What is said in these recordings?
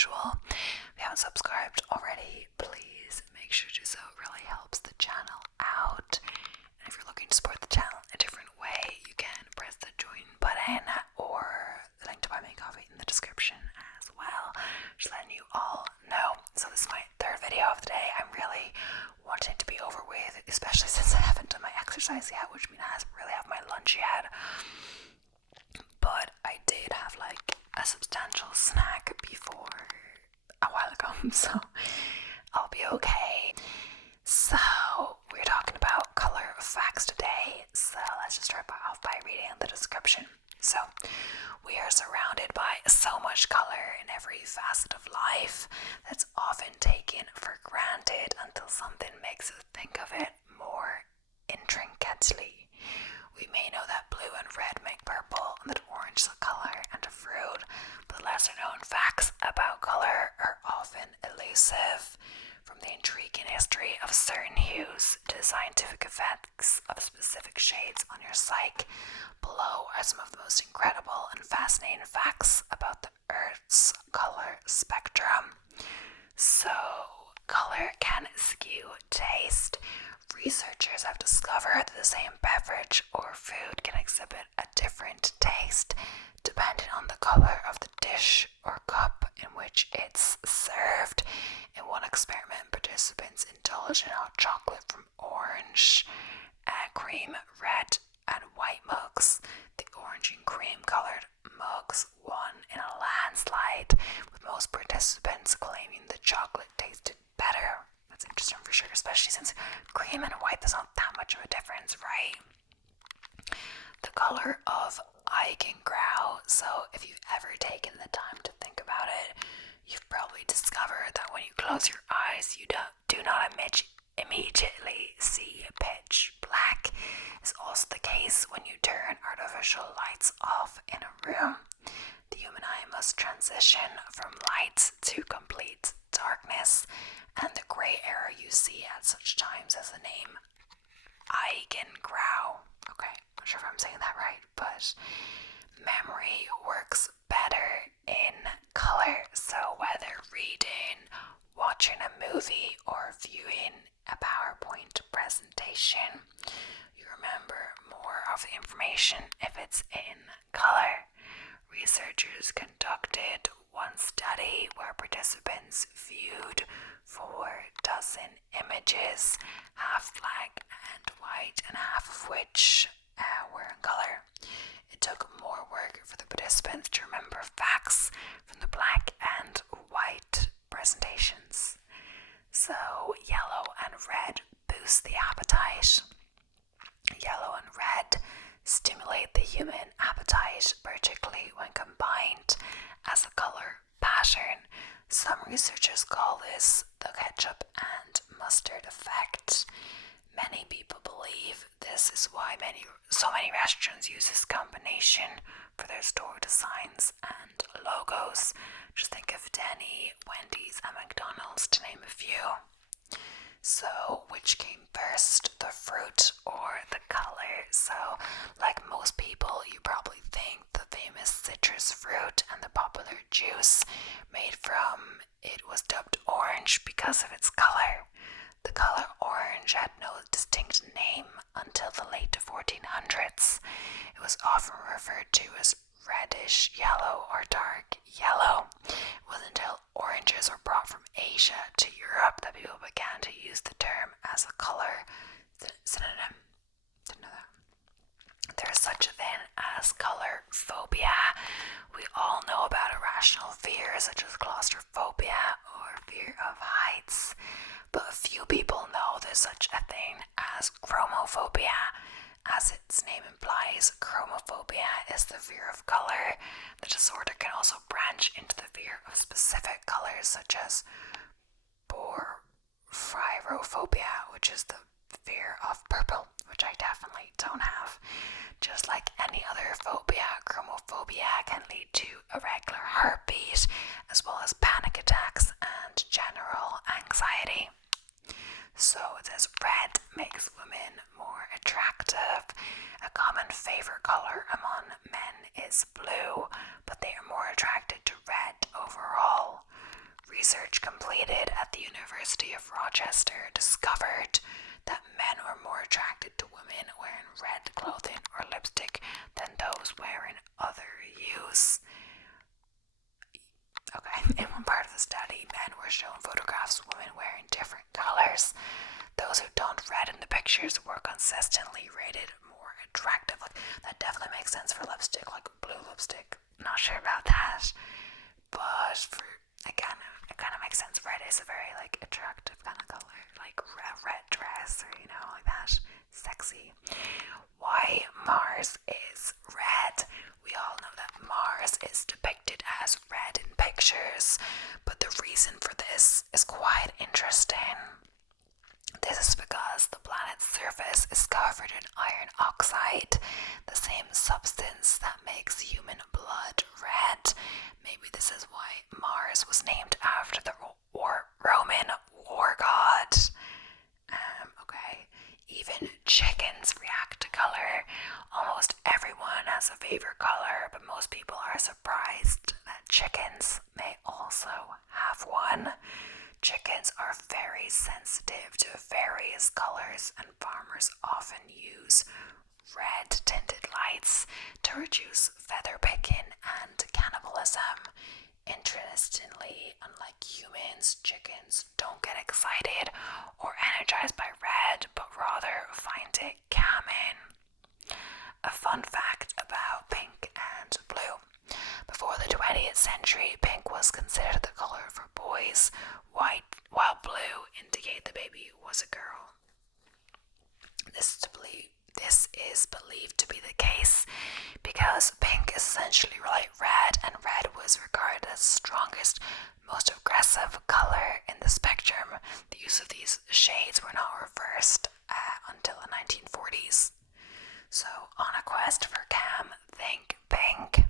usual. If you haven't subscribed already, please make sure to do so. It really helps the channel out. And if you're looking to support the channel a different way, you can press the join button or the link to buy me coffee in the description as well. Just letting you all know. So this is my third video of the day. I'm really wanting to be over with, especially since I haven't done my exercise yet, which means I haven't really had my lunch yet. But I did have like a substantial snack before a while ago, so I'll be okay. So we're talking about color facts today, so let's just start off by reading the description. So we are surrounded by so much color in every facet of life that's often taken for granted until something makes us think of it more intricately. We may know that blue and red make purple and that orange is a color and a fruit, but lesser known facts about color are often elusive. From the intriguing history of certain hues to the scientific effects of specific shades on your psyche, below are some of the most incredible and fascinating facts about the Earth's color spectrum. So, color can skew taste. Researchers have discovered that the same beverage or food can exhibit a different taste depending on the color of the dish or cup in which it's served. In one experiment, participants indulged in hot chocolate from orange, cream, red, and white mugs. The orange and cream colored mugs won in a landslide, with most participants claiming the chocolate tasted better. That's interesting for sure, especially since cream and white, there's not that much of a difference, right? The color of Eigengrau. So if you've ever taken the time to think about it, you've probably discovered that when you close your eyes, you do not immediately see pitch black. It's also the case when you turn artificial lights off in a room. The human eye must transition from light to complete darkness, and the grey area you see at such times as the name Eigengrau. Okay, not sure if I'm saying that right, but memory works better in color. So whether reading, watching a movie, or viewing a PowerPoint presentation, you remember more of the information if it's in color. Researchers conducted one study where participants viewed 4 dozen images, half black and white, and half of which were in color. It took more work for the participants to remember facts from the black and white presentations. So, yellow and red boost the appetite. Yellow and red stimulate the human appetite, particularly when combined as a color pattern. Some researchers call this the ketchup and mustard effect. Many people believe this is why so many restaurants use this combination for their store designs and logos. Just think of Denny, Wendy's, and McDonald's to name a few. So, which came first, the fruit or the color? So, like most people, you probably think the famous citrus fruit and the popular juice made from it was dubbed orange because of its color. The color orange had no distinct name until the late 1400s. It was often referred to as reddish yellow or dark yellow. It wasn't until oranges were brought from Asia to Europe that people began to use the term as a color synonym. Didn't know that. There is such a thing as color phobia. We all know about irrational fears such as claustrophobia or fear of heights, but few people know there's such a thing as chromophobia. As its name implies, chromophobia is the fear of color. The disorder can also branch into the fear of specific colors such as porphyrophobia, which is the fear of purple, which I definitely don't have. Just like any other phobia, chromophobia can lead to irregular heartbeat, as well as panic attacks and general anxiety. So it says red makes women more attractive. A common favorite color among men is blue, but they are more attracted to red overall. Manchester discovered that men were more attracted to women wearing red clothing or lipstick than those wearing other hues. Okay, in one part of the study, men were shown photographs of women wearing different colors. Those who don't red in the pictures were consistently rated more attractive. Like, that definitely makes sense for lipstick, like blue lipstick. Not sure about that, but for, again, it kind of makes sense. Red is a very like attractive kind of color, like red dress, or like that, sexy. Why Mars is red? We all know that Mars is depicted as red in pictures, but the reason for this is quite interesting. This is because the planet's surface is covered in iron oxide, the same substance that makes human blood red. Maybe this is why Mars was named after the Roman war god. Okay. Even chickens react to color. Almost everyone has a favorite color, but most people are surprised that chickens may also have one. Chickens are very sensitive to various colors, and farmers often use red tinted lights to reduce feather picking and cannibalism. Interestingly, unlike humans, chickens don't get excited or energized by red, but rather find it calming. A fun fact about pink and blue. Before the 20th century, pink was considered the color for boys, while blue indicated the baby was a girl. This is believed to be the case because pink is essentially like red, and red was regarded as the strongest, most aggressive color in the spectrum. The use of these shades were not reversed until the 1940s. So, on a quest for calm, think pink.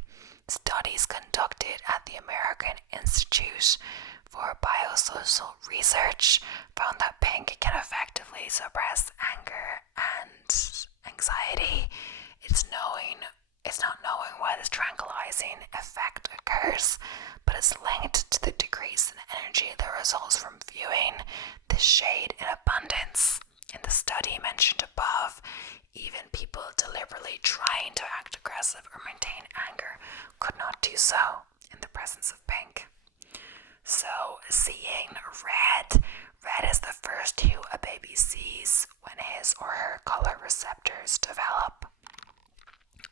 Studies conducted at the American Institute for Biosocial Research found that pink can effectively suppress anger and anxiety. It's not knowing why this tranquilizing effect occurs, but it's linked to the decrease in energy that results from viewing this shade in abundance. In the study mentioned above, even people deliberately trying to act aggressive or maintain anger could not do so in the presence of pink. So, seeing red is the first hue a baby sees when his or her color receptors develop.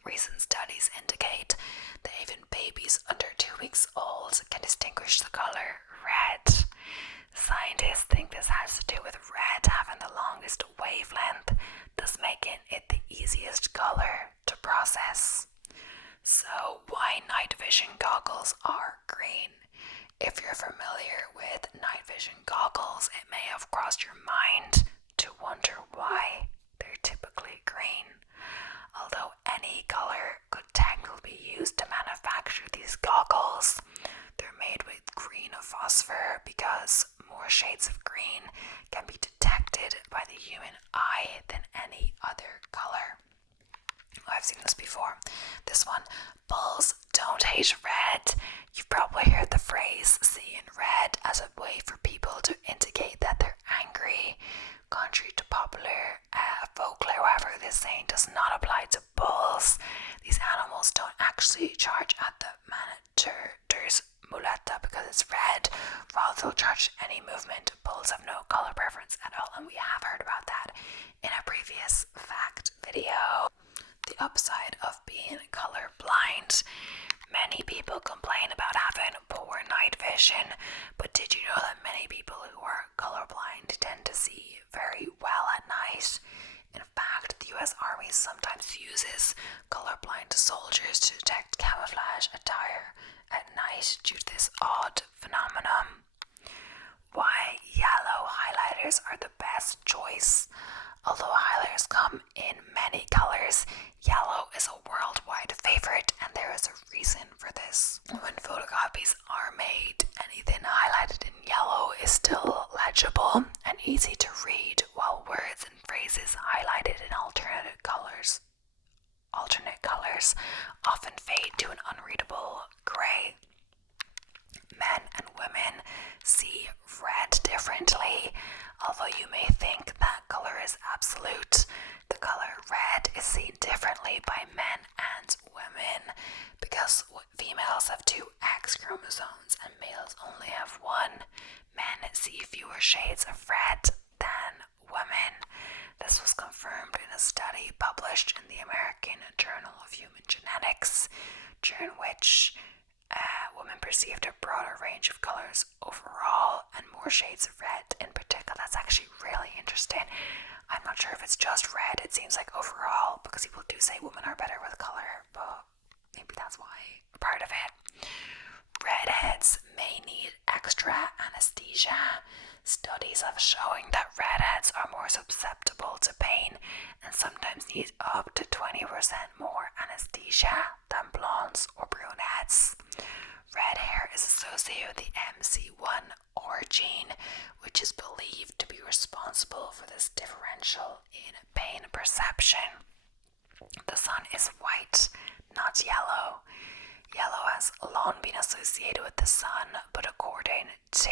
Recent studies indicate that even babies under 2 weeks old can distinguish the color red. Scientists think this has to do with red having the longest wavelength, thus making it the easiest color to process. So, why night vision goggles are green? If you're familiar with night vision goggles, it may have crossed your mind to wonder why they're typically green. Although any color could technically be used to manufacture these goggles, they're made with green phosphor because more shades of green can be detected by the human eye than any other color. I've seen this before. This one, bulls don't hate red. You've probably heard the phrase seeing red as a way for people to indicate that they're angry. Contrary to popular folklore, however, this saying does not apply to bulls. These animals don't actually charge at the manager's muleta because it's red. Rather, they'll charge any movement. Bulls have no color preference at all, and we have heard about that in a previous fact video. The upside of being colorblind. Many people complain about having poor night vision, but did you know that many people who are colorblind tend to see very well at night? In fact, the US Army sometimes uses colorblind soldiers to detect camouflage attire at night due to this odd phenomenon. Why yellow highlighters are the best choice. Although highlighters come in many colors, yellow is a worldwide favorite, and there is a reason for this. When photocopies are made, anything highlighted in yellow is still legible and easy to read, while words and phrases highlighted in alternate colors often fade to an unreadable gray. Men and women see red differently. Although you may think that color is absolute, the color red is seen differently by men and women because females have two X chromosomes and males only have one. Men see fewer shades of red than women. This was confirmed in a study published in the American Journal of Human Genetics, during which women perceived a broader range of colors overall and more shades of red in particular. That's actually really interesting. I'm not sure if it's just red. It seems like overall, because people do say women are better with color, but maybe that's why part of it. Redheads may need extra anesthesia. Studies have shown that redheads are more susceptible to pain and sometimes need up to 20% more anesthesia than blondes or brunettes. Red hair is associated with the MC1R gene, which is believed to be responsible for this differential in pain perception. The sun is white, not yellow. Yellow has long been associated with the sun, but according to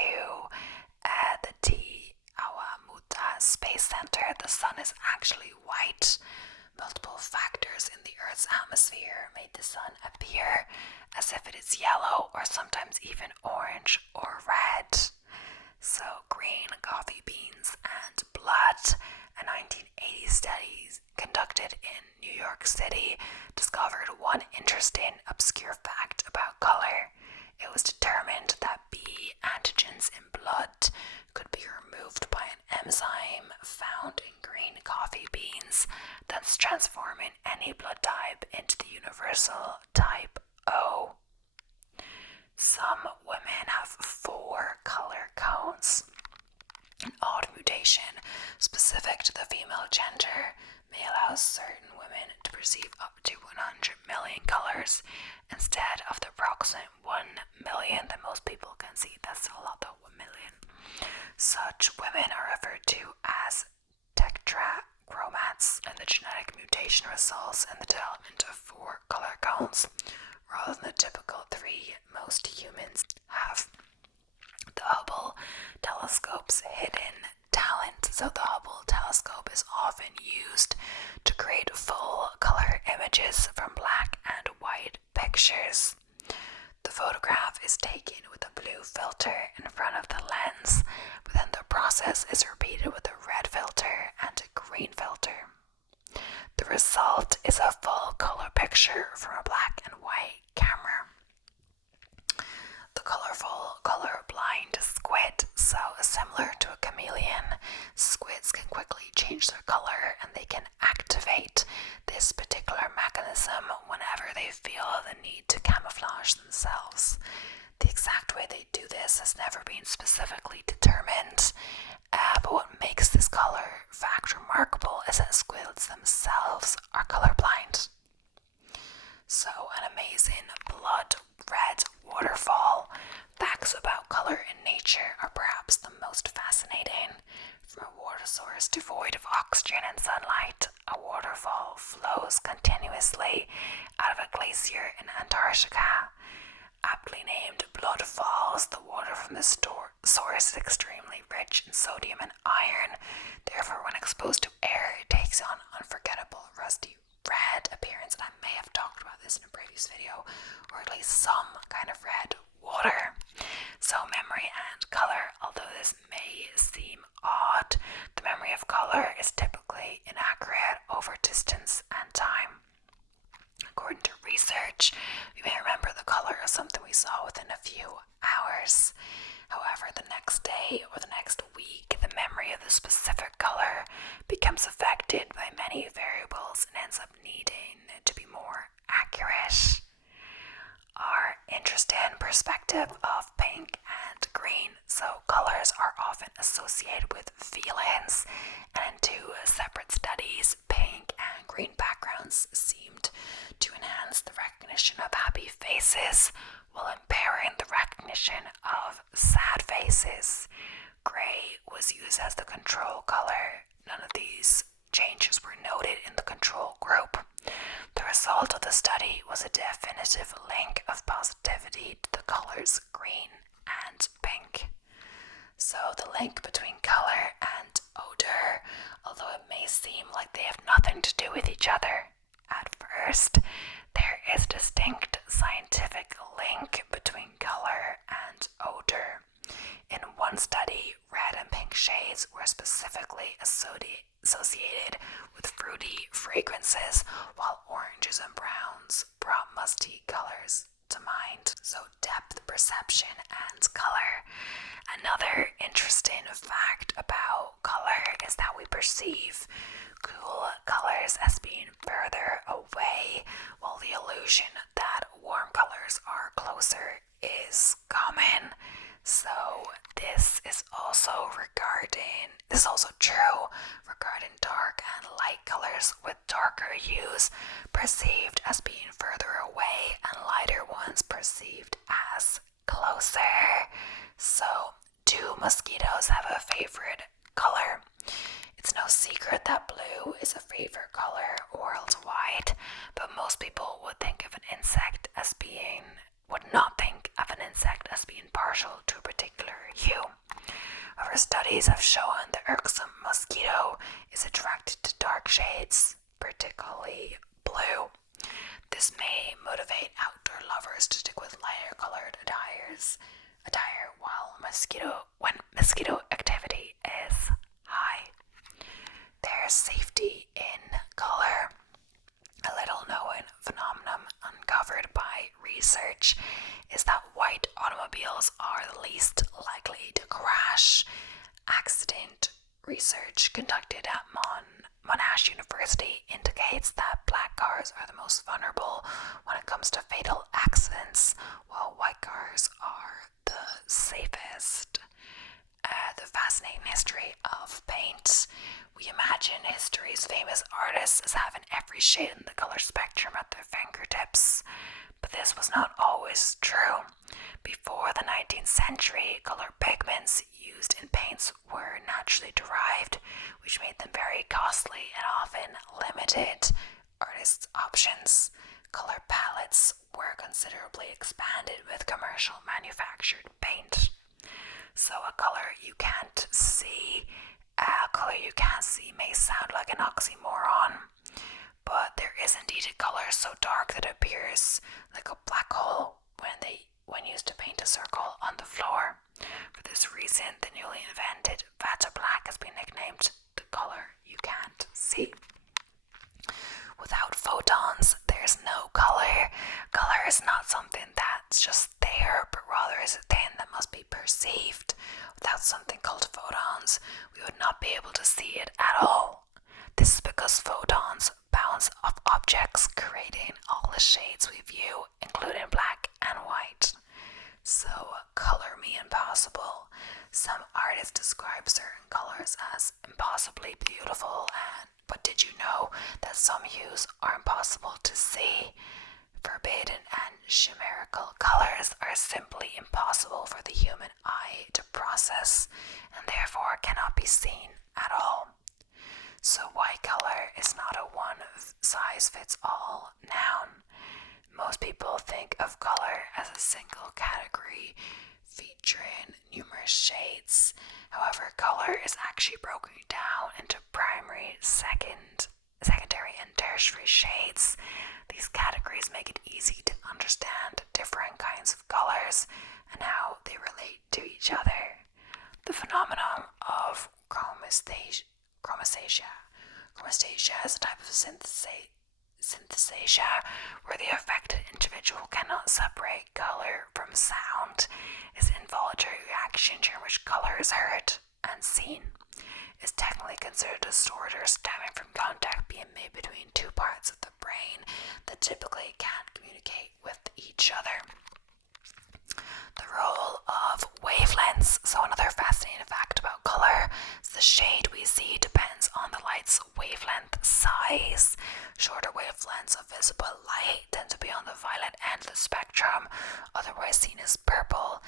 the Awamuta Space Center, the sun is actually white. Multiple factors in the Earth's atmosphere made the sun appear as if it is yellow or sometimes even orange or red. So green coffee beans and blood. A 1980 study conducted in New York City discovered one interesting obscure fact about color. It was determined that B antigens in blood could be removed by an enzyme found in green coffee beans, thus transforming any blood type into the universal type O. Some women have 4 color cones. An odd mutation specific to the female gender may allow certain women to perceive up to 100 million colors instead of the approximate 1 million that most people can see. That's a lot though, 1 million. Such women are referred to as tetrachromats, and the genetic mutation results in the development of 4 color cones rather than the typical 3 most humans have. The Hubble telescope's hidden talent. So the Hubble telescope is often used to create full color images from black and white pictures. The photograph is taken with a blue filter in front of the lens, but then the process is repeated with a red filter and a green filter. The result is a full color picture from a black and white camera. The colorful, colorblind squid, so similar to a chameleon, squids can quickly change their color and they can activate this particular mechanism whenever they feel the need to camouflage themselves. The exact way they do this has never been specifically determined, but what makes this color fact remarkable is that squids themselves are colorblind. So an amazing blood red waterfall. Facts about color in nature are perhaps the most fascinating. From a water source devoid of oxygen and sunlight, a waterfall flows continuously out of a glacier in Antarctica. Aptly named Blood Falls, the water from the source is extremely rich in sodium and iron. Therefore, when exposed to air, it takes on unforgettable rusty red appearance, and I may have talked about this in a previous video, or at least some kind of red water. So memory and color, although this may seem odd, the memory of color is typically inaccurate over distance and time. According to research, we may remember the color of something we saw within a few hours. However, the next day or the next week, the memory of the specific color becomes affected by many variables and ends up needing to be more accurate. Our interest in perspective of pink and green. So colors are often associated with feelings, and in 2 separate studies, pink and green backgrounds seemed to enhance the recognition of happy faces while impairing the recognition of sad faces. Gray was used as the control color. None of these changes were noted in the control group. The result of the study was a definitive link of positivity to the colors green have nothing to do with each other. At first, there is a distinct scientific link between color and odor. In one study, red and pink shades were specifically associated with fruity fragrances, while oranges and browns brought musty colors to mind. So depth perception and color. Another interesting fact about color is that we perceive cool colors as being further away, while the illusion that warm colors are closer is common. So this is also true regarding dark and light colors, with darker hues perceived as being further away and lighter ones perceived as closer. So, do mosquitoes have a favorite color? It's no secret that blue is a favorite color worldwide, but most people would not think of an insect as being partial to a particular hue. However, studies have shown the irksome mosquito is attracted to dark shades, particularly blue. This may motivate outdoor lovers to stick with lighter colored attire when mosquito activity is high. There's safety in color. A little known phenomenon uncovered by research is that white automobiles are the least likely to crash. Accident research conducted at Monash University indicates that black cars are the most vulnerable when it comes to fatal accidents, while white cars are the safest. The fascinating history of paint. We imagine history's famous artists as having every shade in the color spectrum at their fingertips, but this was not always true. Before the 19th century, color pigments used in paints were naturally derived, which made them very costly and often limited artists' options. Color palettes were considerably expanded with commercial manufactured paint. So a color you can't see may sound like an oxymoron, but there is indeed a color so dark that it appears like a black hole when used to paint a circle on the floor. For this reason, the newly invented Vata Black has been nicknamed the color you can't see. Without photons, there's no color. Color is not something that's just there, but rather is a thing that must be perceived. Without something called photons, we would not be able to see it at all. This is because photons bounce off objects, creating all the shades we view, including black and white. So, color me impossible. Some artists describe certain colors as impossibly beautiful, but did you know that some hues are impossible to see? Forbidden and chimerical colors are simply impossible for the human eye to process, and therefore cannot be seen at all. So white color is not a one-size-fits-all noun. Most people think of color as a single category featuring numerous shades. However, color is actually broken down into primary, secondary, and tertiary shades. These categories make it easy to understand different kinds of colors and how they relate to each other. The phenomenon of chromesthesia. Chromesthesia is a type of synthesia where the affected individual cannot separate color from sound. Is an involuntary reaction during which color is heard and seen. Is technically considered a disorder stemming from contact being made between two parts of the brain that typically can't communicate with each other. The role of wavelengths. So another fascinating fact about color is the shade we see depends on the light's wavelength size. Shorter wavelengths of visible light tend to be on the violet end of the spectrum, otherwise seen as purple.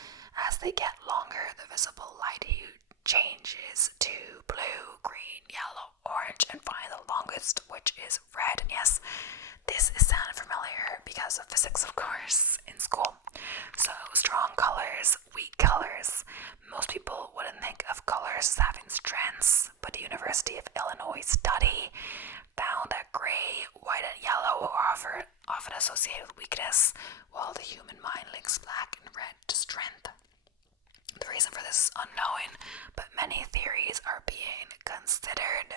As they get longer, the visible light hue changes to blue, green, yellow, orange, and finally the longest, which is red. And yes, this is sounding familiar because of physics, of course, in school. So strong colors, weak colors. Most people wouldn't think of colors as having strengths, but the University of Illinois study however, often associated with weakness, while the human mind links black and red to strength. The reason for this is unknown, but many theories are being considered.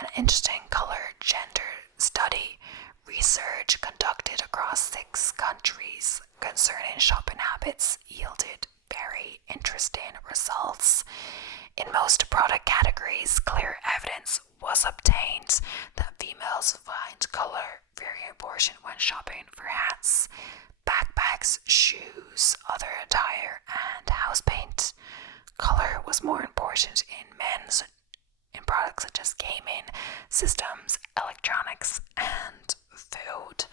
An interesting color gender study research conducted across 6 countries concerning shopping habits yielded very interesting results. In most product categories, clear evidence was obtained that females find color very important when shopping for hats, backpacks, shoes, other attire, and house paint. Color was more important in products such as gaming, systems, electronics, and food.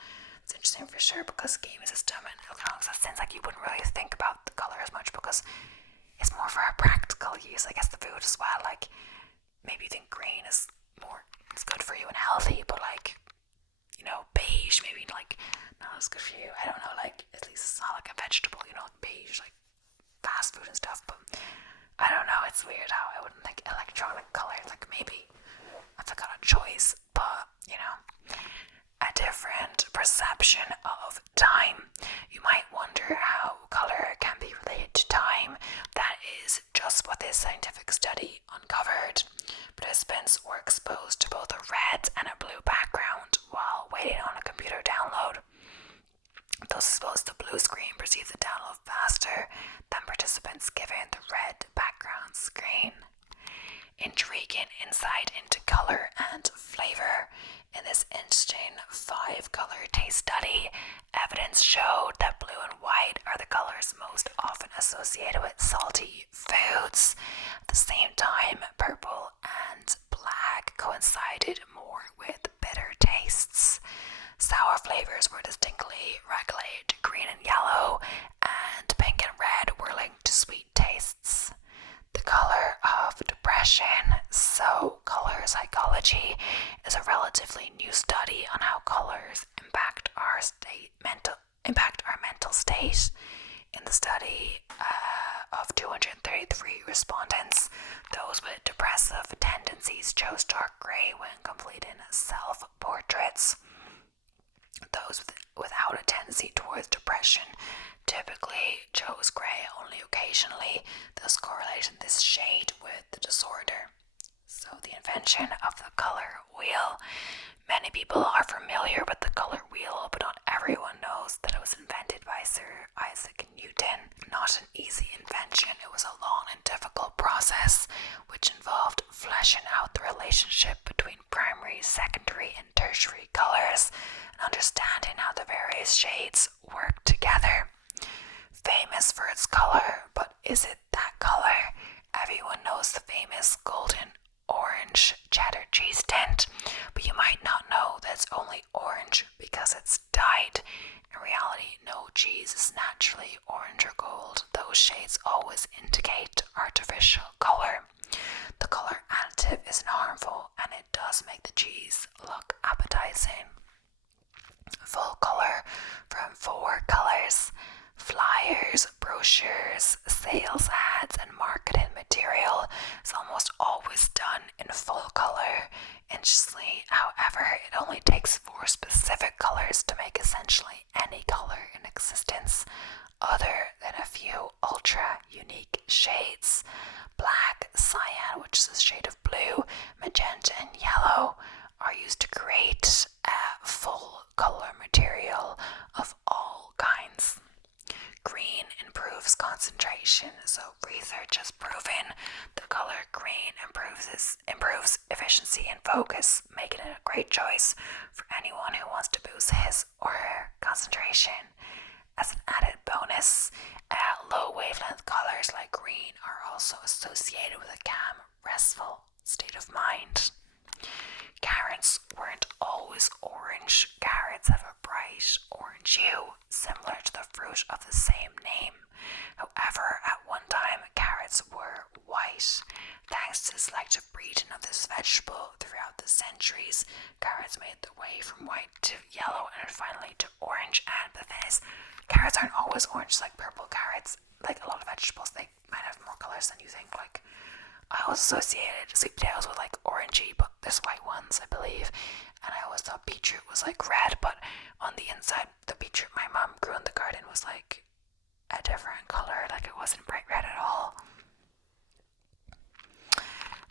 It's interesting for sure, because gaming system and electronics, it seems like you wouldn't really think about the color as much because it's more for a practical use. I guess the food as well, like maybe you think green is more, it's good for you and healthy, but like, you know, beige maybe like not as good for you. I don't know, like at least it's not like a vegetable, you know, like beige, like fast food and stuff. But I don't know, it's weird how I wouldn't think electronic color, like maybe if I got a choice, but you know, a different perception of time. You might wonder how color can be related to time. That is just what this scientific study uncovered. Participants were exposed to both a red and a blue background while waiting on a computer download. Those exposed to the blue screen perceived the download faster than participants given the red background screen. Intriguing insight into color and flavor. In this interesting 5-color taste study, evidence showed that blue and white are the colors most often associated with salty foods. At the same time, purple and black coincided more with bitter tastes. Sour flavors were distinctly regulated. Green and yellow and pink and red were linked to sweet tastes. The color of depression. So, color psychology is a relatively new study on how colors impact our mental state. In the study of 233 respondents, those with depressive tendencies chose dark gray when completing self-portraits. Those without a tendency towards depression typically chose grey only occasionally, thus correlating this shade with the disorder. So the invention of the color wheel. Many people are familiar with the color wheel, but not everyone knows that it was invented by Sir Isaac Newton. Not an easy invention, it was a long and difficult process which involved fleshing out the relationship between primary, secondary, and tertiary colors and understanding how the various shades work together. Famous for its color, but is it that color? Everyone knows the famous golden orange cheddar cheese tint, but you might not know that it's only orange because it's dyed. In reality, no cheese is naturally orange or gold. Those shades always indicate artificial color. The color additive isn't harmful, and it does make the cheese look appetizing. Full color from 4 colors. Flyers, brochures, sales ads, and marketing material is almost always done in full color. Interestingly, however, it only takes 4 specific colors to make essentially any color in existence, other than a few ultra unique shades. Black, cyan, which is a shade of blue, magenta, and yellow, are used to create a full color material of all kinds. Green improves concentration, so research has proven the color green improves efficiency and focus, making it a great choice for anyone who wants to boost his or her concentration. As an added bonus, low wavelength colors like green are also associated with a calm, restful state of mind. Carrots weren't always orange. Carrots have a bright orange hue, similar to the fruit of the same name. However, at one time, carrots were white. Thanks to the selective breeding of this vegetable throughout the centuries, carrots made their way from white to yellow and finally to orange. And the thing is, carrots aren't always orange, like purple carrots. Like a lot of vegetables, they might have more colors than you think. Like, I always associated sweet potatoes with like orangey, but there's white ones, I believe. And I always thought beetroot was like red, but on the inside, the beetroot my mom grew in the garden was like a different color, like it wasn't bright red at all.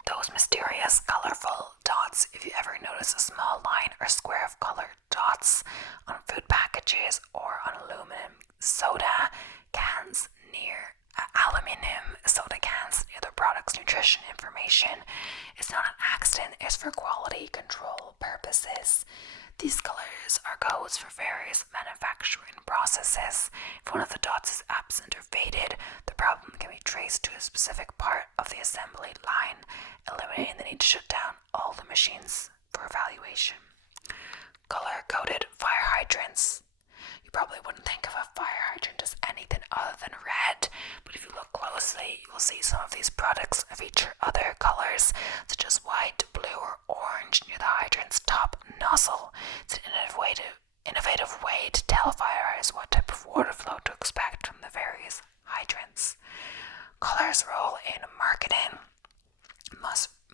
Those mysterious colorful dots, if you ever notice a small line or square of colored dots on food packages or on aluminum soda cans near the product's nutrition information, it's not an accident, it's for quality control purposes. These colors are codes for various manufacturing processes. If one of the dots is absent or faded, the problem can be traced to a specific part of the assembly line, eliminating the need to shut down all the machines for evaluation. Color-coded fire hydrants. You probably wouldn't think of a fire hydrant as anything other than red, but if you look closely, you will see some of these products feature other colors, such as white, blue, or orange near the hydrant's top nozzle. It's an innovative way to tell firefighters what type of water flow to expect from the various hydrants. Color's role in marketing.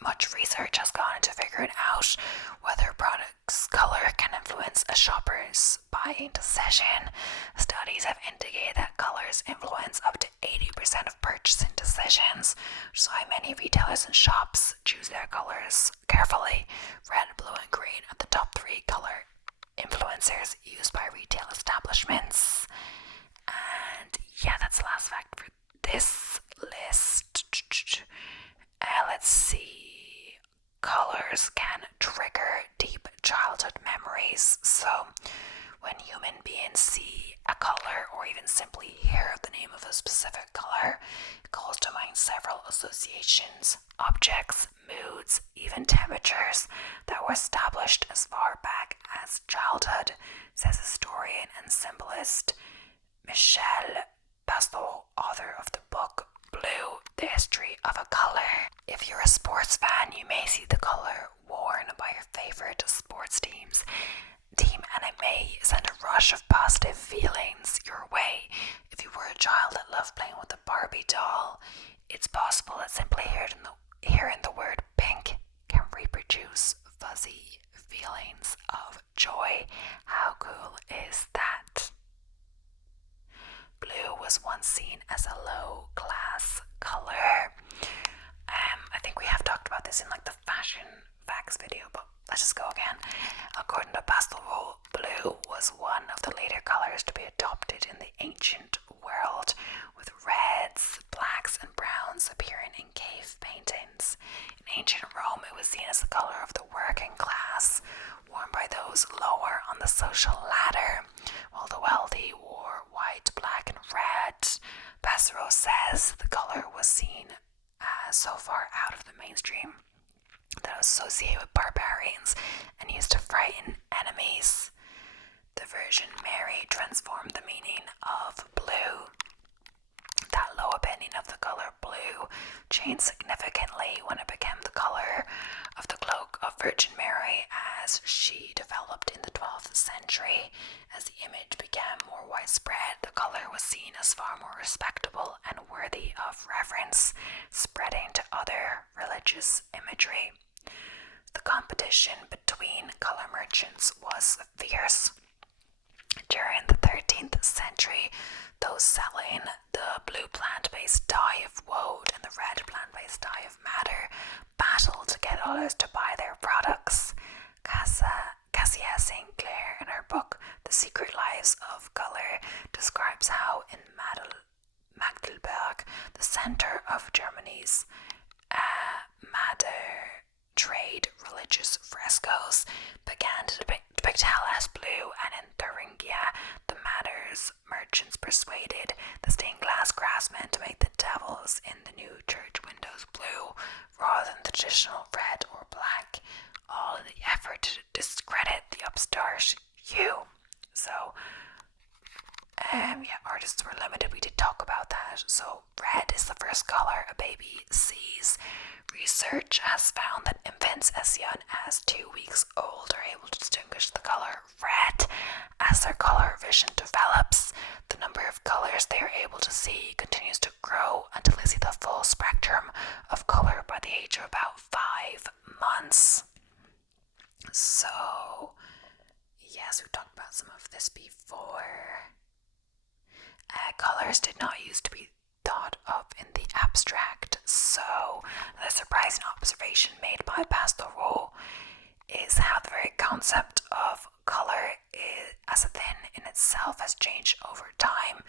Much research has gone into figuring out whether a product's color can influence a shopper's buying decision. Studies have indicated that colors influence up to 80% of purchasing decisions, which is why many retailers and shops choose their colors carefully. Red, blue, and green are the top 3 color influencers used by retail establishments. And yeah, that's the last fact for this list. Let's see. Colors can trigger deep childhood memories. So, when human beings see a color or even simply hear the name of a specific color, it calls to mind several associations, objects, moods, even temperatures that were established as far back as childhood, says historian and symbolist Michel Bastos, author of the book Blue, The History of a Color. If you're a sports fan, you may see the color worn by your favorite sports team, and it may send a rush of positive feelings your way. If you were a child that loved playing with a Barbie doll, it's possible that simply hearing the word pink can reproduce fuzzy feelings of joy. How cool is that? Blue was once seen as a low-class color. I think we have talked about this in like the fashion facts video, but let's just go again. According to Bastos, blue was one of the later colors to be adopted in the ancient world, with reds, blacks, and browns appearing in cave paintings. In ancient Rome, it was seen as the color of the working class, worn by those lower on the social ladder, while the wealthy wore white, black, and red. Bastos says the color was seen as so far out of the mainstream that it was associated with barbarians and used to frighten enemies. The Virgin Mary transformed the meaning of blue. That low opinion of the color blue changed significantly when it became the color of the cloak of Virgin Mary as she developed in the 12th century. As the image became more widespread, the color was seen as far more respectable and worthy of reverence, spreading to other religious imagery. The competition between color merchants was fierce. During the 13th century, those selling the blue plant-based dye of woad and the red plant-based dye of madder battled to get others to buy their products. Cassia St. Clair, in her book The Secret Lives of Color, describes how in Magdeburg, the center of Germany's madder trade, religious frescoes began to depict hell as blue, and in Thuringia, the madder's merchants persuaded the stained glass craftsmen to make the devils in the new church windows blue rather than the traditional red or black, all in the effort to discredit the upstart hue. So, artists were limited. We did talk about that. So, red is the first color a baby sees. Research has found that infants as young as 2 weeks old are able to distinguish the color red. As their color vision develops, the number of colors they are able to see continues to grow until they see the full spectrum of color by the age of about 5 months. So, Yes, we've talked about some of this before. Colors did not used to be thought of in the abstract, so the surprising observation made by Pasteur is how the very concept of color as a thing in itself has changed over time.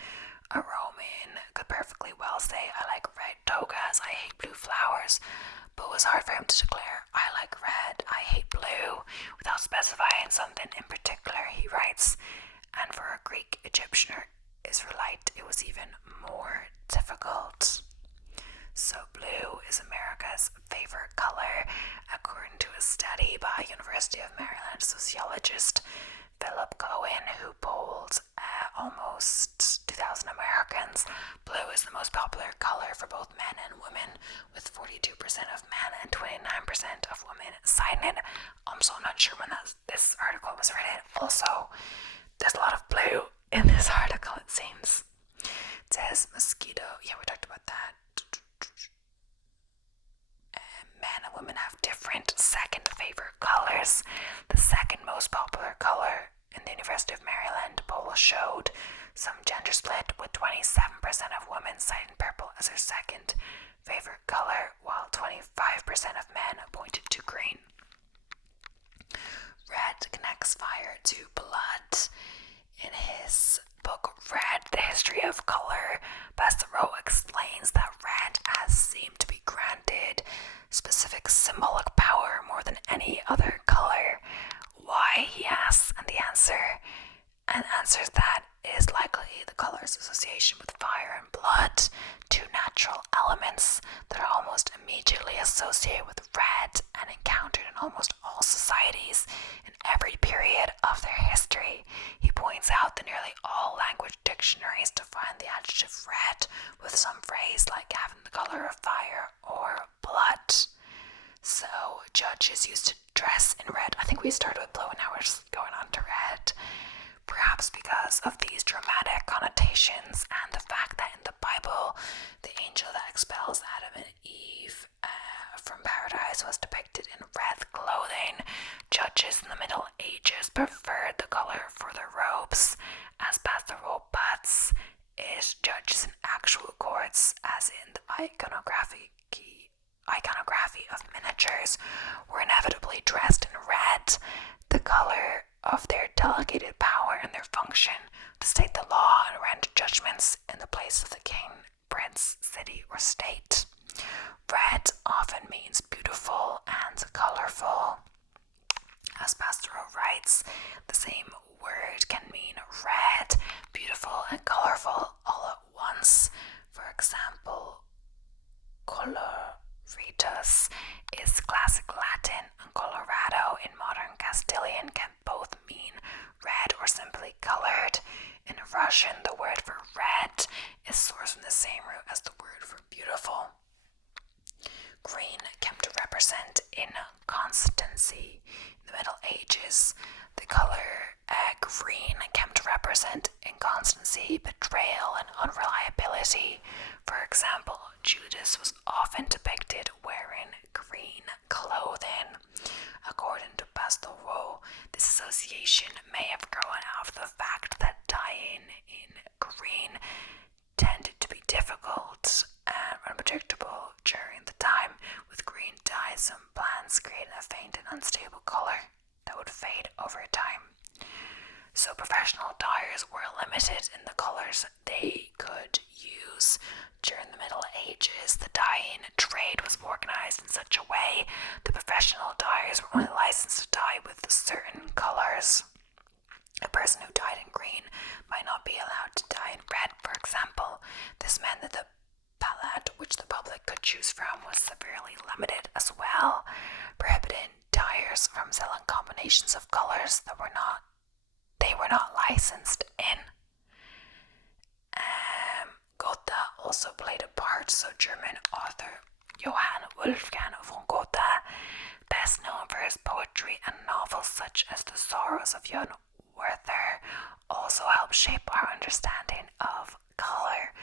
A Roman could perfectly well say, I like red togas, I hate blue flowers, but it was hard for him to declare, I like red, I hate blue, without specifying something in particular, he writes. And for a Greek, Egyptian, or Israelite, it was even more difficult. So blue is America's favorite color, according to a study by University of Maryland sociologist Philip Cohen, who polled almost 2,000 Americans. Blue is the most popular color for both men and women, with 42% of men and 29% of women citing it. So I'm not sure when this article was written. Also, there's a lot of blue in this article, it seems. It says mosquito. Yeah, we talked about that. Men and women have different second favorite colors. The second most popular color in the University of Maryland poll showed some gender split, with 27% of women citing purple as their second favorite color, while 25% of men pointed to green. Red connects fire to blood. In his book Red, The History of Color, Pasteur explains that red has seemed to be granted specific symbolic power more than any other color. Why, he asks, and answers that is likely the color's association with fire and blood, two natural elements that are almost immediately associated with red and encountered in almost all societies in every period of their history. He points out that nearly all language dictionaries define the adjective red with some phrase like having the color of fire or blood. So judges used to dress in red. I think we started with blue and now we're just going on to red. Perhaps because of these dramatic connotations and the fact that in the Bible, the angel that expels Adam and Eve from paradise was depicted in red clothing, judges in the Middle Ages preferred the color for their robes. As Pasteur puts it, judges in actual courts, as in the iconography of miniatures, were inevitably dressed in red, the color of their delegated power and their function to state the law and render judgments in the place of the king, prince, city, or state. Red often means beautiful and colorful. As Pasteur writes, the same word can mean red, beautiful, and colorful all at once. For example, coloritus is classic Latin, and Colorado in modern Castilian can both mean red or simply colored. In Russian, the word for red is sourced from the same root as the word for beautiful. Green came to represent inconstancy. In the Middle Ages, the color green came to represent inconstancy, betrayal, and unreliability. For example, Judas was often depicted wearing green clothing. According to Pasteur, this association may have grown out of the fact that dyeing in green tended to be difficult and unpredictable during the time. With green dye, some plants created a faint and unstable color that would fade over time. So professional dyers were limited in the colors they could use. During the Middle Ages, the dyeing trade was organized in such a way that professional dyers were only licensed to dye with certain colors. A person who dyed in green might not be allowed to dye in red, for example. This meant that the palette which the public could choose from was severely limited as well, prohibiting dyers from selling combinations of colors that they were not licensed in. Goethe also played a part, so German author Johann Wolfgang von Goethe, best known for his poetry and novels such as The Sorrows of Johann Werther, also helped shape our understanding of color,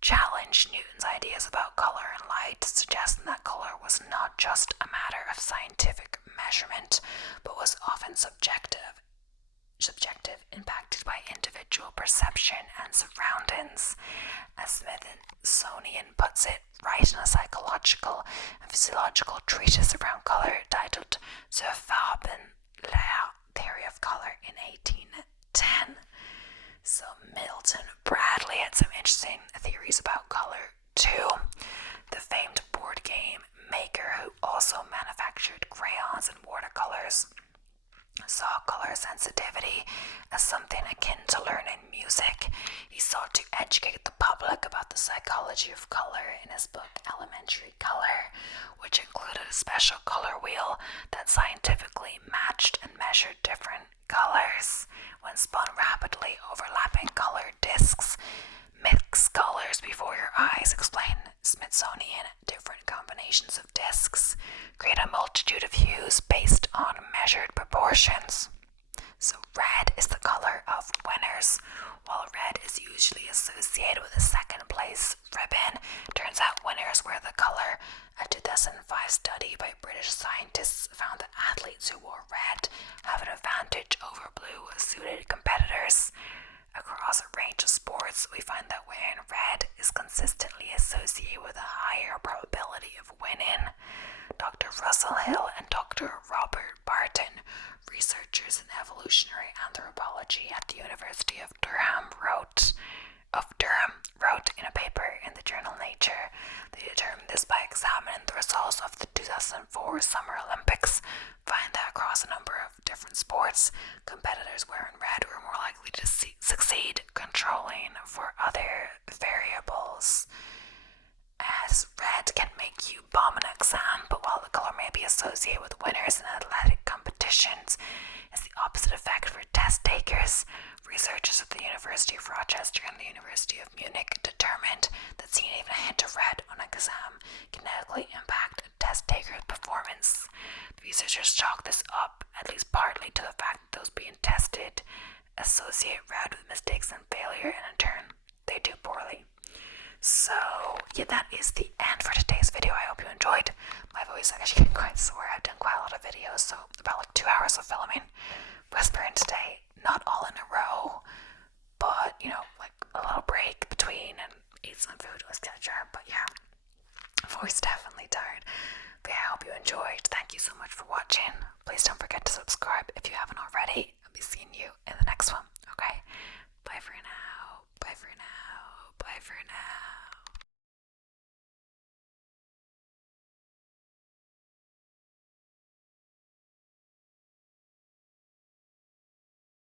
challenged Newton's ideas about color and light, suggesting that color was not just a matter of scientific measurement, but was often subjective subjective, impacted by individual perception and surroundings. As Smithsonian puts it, right in a psychological and physiological treatise around color titled Zur Farben Lehre, Theory of Color, in 1810. So Milton Bradley had some interesting theories about color too. The famed board game maker, who also manufactured crayons and watercolors, saw color sensitivity as something akin to learning music. He sought to educate the public about the psychology of color in his book Elementary Color, which included a special color wheel that scientifically matched and measured different colors. When spun rapidly, overlapping colored discs mix colors before your eyes, explain Smithsonian. Different combinations of discs create a multitude of hues based on measured proportions. So red is the color of winners. While red is usually associated with a second place ribbon, turns out winners wear the color. A 2005 study by British scientists found that athletes who wore red have an advantage over blue-suited competitors. Across a range of sports, we find that wearing red is consistently associated with a higher probability of winning. Dr. Russell Hill and Dr. Robert Barton, researchers in evolutionary anthropology at the University of Durham, wrote in a paper in the journal Nature. They determined this by examining the results of the 2004 Summer Olympics, find that across a number of different sports, competitors wearing red were more likely to succeed. Controlling for other variables, as red can make you bomb an exam, but while the color may be associated with winners in athletic competitions, it's the opposite effect for test takers. Researchers at the University of Rochester and the University of Munich determined that seeing even a hint of red on an exam can negatively impact a test taker's performance. The researchers chalk this up, at least partly, to the fact that those being tested associate red with mistakes and failure, and in turn, they do poorly. So, yeah, that is the end for today's video. I hope you enjoyed. My voice is actually getting quite sore. I've done quite a lot of videos, so about like 2 hours of filming. Whispering today, not all in a row, but, you know, like a little break between and eat some food, etc. But yeah, voice definitely tired. But yeah, I hope you enjoyed. Thank you so much for watching. Please don't forget to subscribe if you haven't already.